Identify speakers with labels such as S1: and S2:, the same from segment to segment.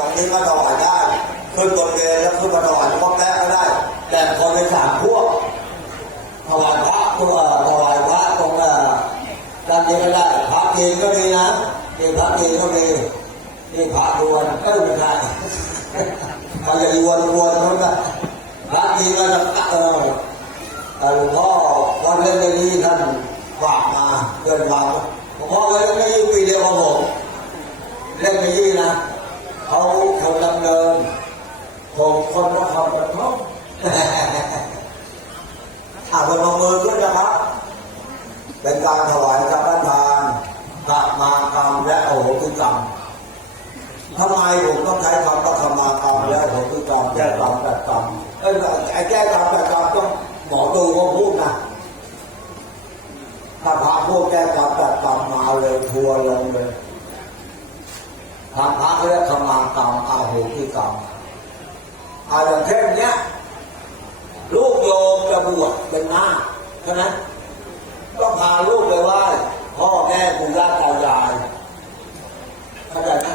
S1: ตรงนี้ก็ถวายได้ขึ้นบนเกศแล้วขึ้นมาถวายพ่อแม่ก็ได้ แต่คนเป็นสามพวกถวายพระตัวถวายพระตรงเอ่อด้านนี้ก็ได้พระเองก็ดีนะนี่พระเองก็ดีนี่พระดวนก็ไม่ได้มันจะดวนดวนนั่นแหละพระเองก็จะเออหลวงพ่อวันเล่นในนี้ท่านฝากมาเดินมาหลวงพ่อไว้เล่นในนี้ปีเดียวกับผมเล่นในนี้นะเขาคนดำเนินผมคนนครปฐม อาบนมือขึ้นนะครับ เป็นการถวายพระประทานกะมา กรรมและโอโหติกรรมทำไมผมต้องใช้คำว่าขมากรรมและโอโหติกรรมแก้กรรมแปดกรรมเอ้ยไอ้แก้กรรมแปดกรรมต้องหมอดูก็พูดนะถ้าพระพวกแก้กรรมแปดกรรมมาเลยทัวร์ลงเลยทางพระเรียกขมากรรมอาโหติกรรมอาอย่างเช่นเนี้ยลูกโยมจะบวชเป็นหน้าคใช่ไหมก็พาลูกไปไหว้พ่อแม่ปู่ย่าตายายเข้าใจไหม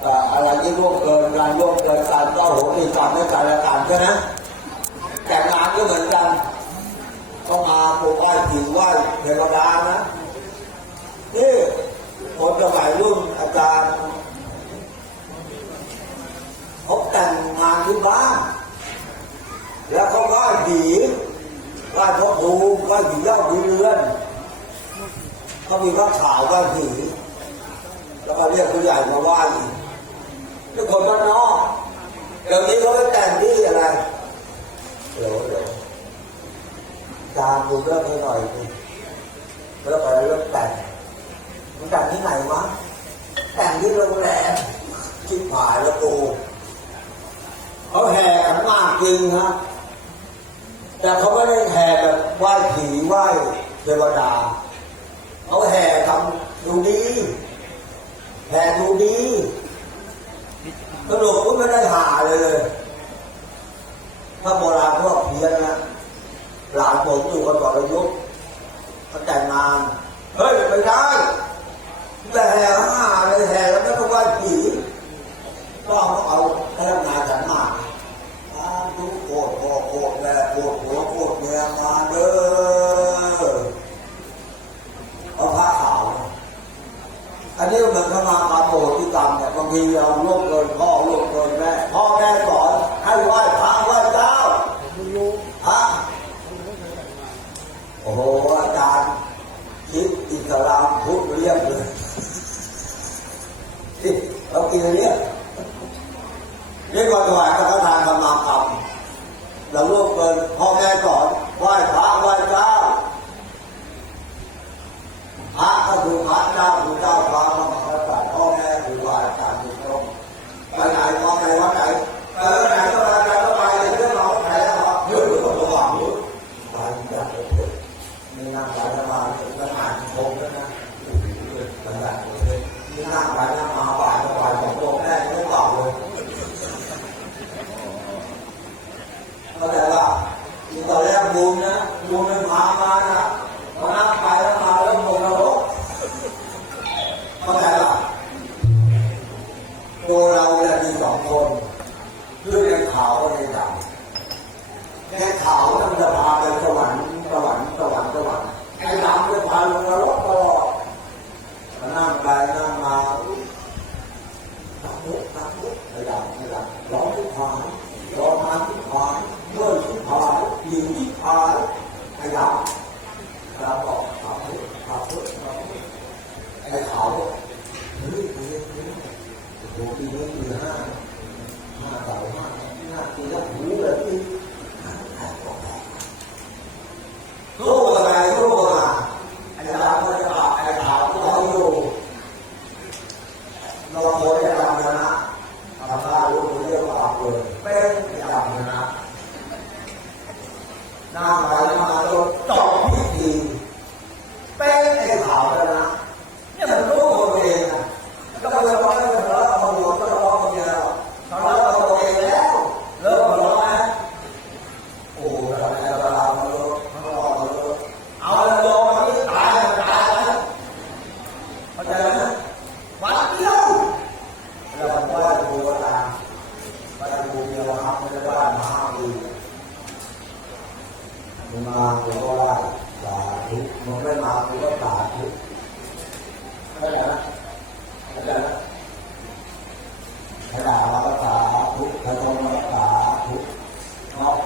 S1: เอ่ออะไรที่ร่วมเกินการร่วมเกินการก็โหติกรรมไม่การละกันใช่ไหมแต่งงานก็เหมือนกันต้องมาป ลูกไหว้เทวดานะนี่คนสมัยรุ่นอาจารย์เขาแต่งงานที่บ้าน แล้วเขาไหว้ผีไหว้พ่อครูไหว้ผีเล่าผีเรือนเขามีพระขาวไหว้ผีแล้วก็เรียกผู้ใหญ่มาไหว้อีกทุกคนบ้านนอกเดี๋ยวนี้เขาไปแต่งที่อะไรเดี๋ยวเดี๋ยว ตามดูเรื่องให้หน่อยดิแล้วไปเรื่องแต่งมันแต่งที่ไหนวะแต่งที่โรงแรมที่ผายแล้วกูเขาแห่ขันมากจริงฮะแต่เขาไม่ได้แห่แบบไหว้ผีไหว้เทวดาเขาแห่ทำดูดีแห่ดูดีสรุปก็ไม่ได้หาเลยเลยถ้าโบราณพวกเพี้ยนนะ หลานผมอยู่กันต่อระยุกเขาแต่งงานเฮ้ยไม่ได้แต่แห่างหน้าเลยแห่แล้วไม่ต้องไหว้ผีก็เอาเอาพนักงานฉันมาอาดูโคตรพ่อโคตรแม่โคตรหัวโคตรเมียมาเด้อเอาผ้าขาวอันนี้เหมือนขมาปาโมที่กรรมเนี่ยบางทีเราล่วงเกินพ่อล่วงเกินแม่พ่อแม่สอนให้ไหว้ นั่งไปนั่งมาตะมุตะมุไอ้ดำไอ้ดำร้องทุกขวานร้องมาที่ขวานเมื่อที่ขวานยิงที่ขวาไอ้ดำเราบอกขับรถขับรถขับรถไอ้เขาเฮ้ยเฮ้ยเฮ้ยโอ้โหปีนี้ปีห้า มันมาเราก็ว่าสาธุมันไม่มาเราก็สาธุเข้าใจไหมเข้าใจไหมถ้าด่าเราก็สาธุถ้าชมเราก็สาธุเนาะ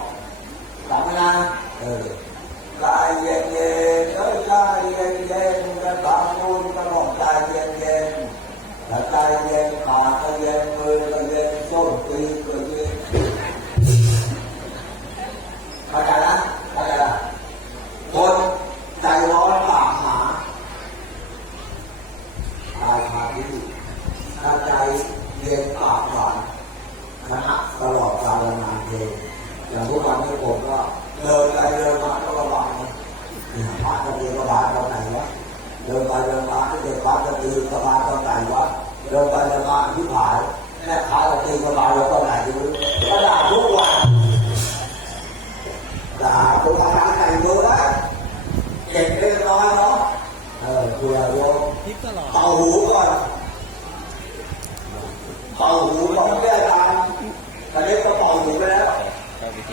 S1: งานเองอย่างทุกวันนี้ผมก็เดินไปเดินมาก็ระวังนะเนี่ยพระจะมีกระบาดตรงไหนวะเดินไปเดินมาที่เด็กพระจะตีกระบาดตรงไหนวะเดินไปเดินมาที่ผายแม่ค้าจะตีกระบาดตรงไหนดู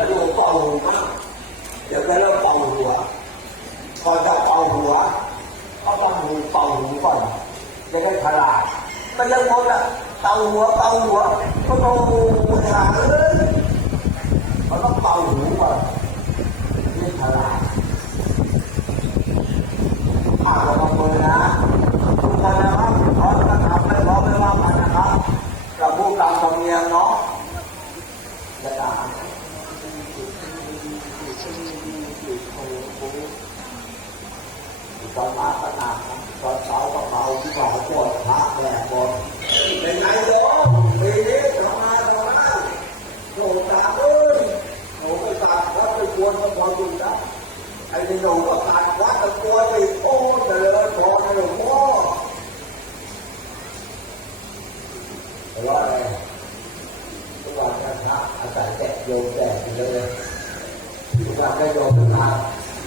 S1: แล้ว
S2: ดู
S1: เป่าหูมากเดี๋ยวก็เริ่มเป่าหัวก่อจะเป่าหัวก็ต้องหูเป่าหูก่อนจะได้ฉลาดไม่ยังหมดอะเป่าหัวเป่าหัวก็โตหาเลยมันต้องเป่าหูก่อนนี่ฉลาดฝากระวังมือนะทุกคนน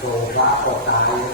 S1: โยมทุกทางโยมพระปกตาย